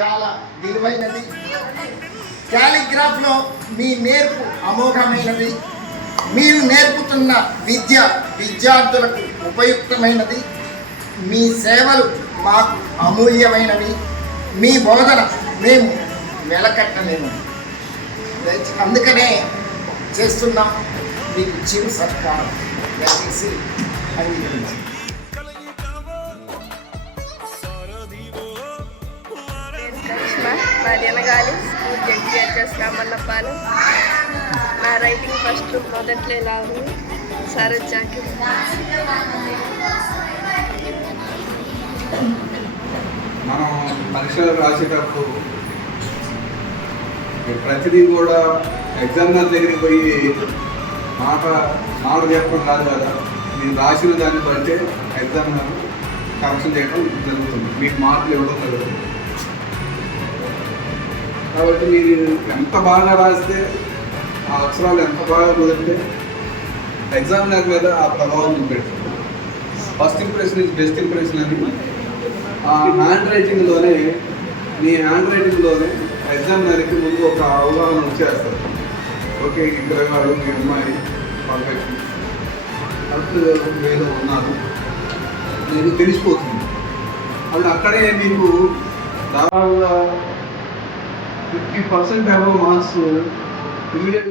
చాలా విలువైనది. క్యాలిగ్రాఫ్లో మీ నేర్పు అమోఘమైనది. మీరు నేర్పుతున్న విద్య విద్యార్థులకు ఉపయుక్తమైనది. మీ సేవలు మాకు అమూల్యమైనవి. మీ బోధన మేము వెలకట్టలేము. అందుకనే చేస్తున్నాం మీకు చిరు సత్కారం. దయచేసి అంగీకరించండి. మాది అనగాలి స్కూల్ జడ్జిహెచ్ఎస్ రామన్నపాలెం. నా రైటింగ్ ఫస్ట్ మొదట్లో ఇలా ఉంది. సార్ వచ్చాక మనం పరీక్షలు రాసేటప్పుడు ప్రతిదీ కూడా ఎగ్జామినర్ దగ్గరికి పోయి మాట చెప్పడం కాదు కదా. మీరు రాసిన దాన్ని బట్టే ఎగ్జామినర్ కరెక్షన్ చేయడం జరుగుతుంది, మీకు మార్కులు ఇవ్వడం జరుగుతుంది. కాబట్టి మీరు ఎంత బాగా రాస్తే, ఆ అక్షరాలు ఎంత బాగా కుదిరితే ఎగ్జామినర్ మీద ఆ ప్రభావం చూపెడుతుంది. First impression is best impression అని ఆ హ్యాండ్ రైటింగ్లోనే, మీ హ్యాండ్ రైటింగ్లోనే ఎగ్జామినర్కి ముందు ఒక అవగాహన వచ్చేస్తారు. ఓకే, ఈ పిల్లగాడు మీ అమ్మాయి పర్ఫెక్ట్ అప్పుడు వేలో ఉన్నారు నేను తెలిసిపోతుంది. అప్పుడు అక్కడే మీకు దాదాపుగా 50% అబవ్ మార్క్స్ ఇమీడియట్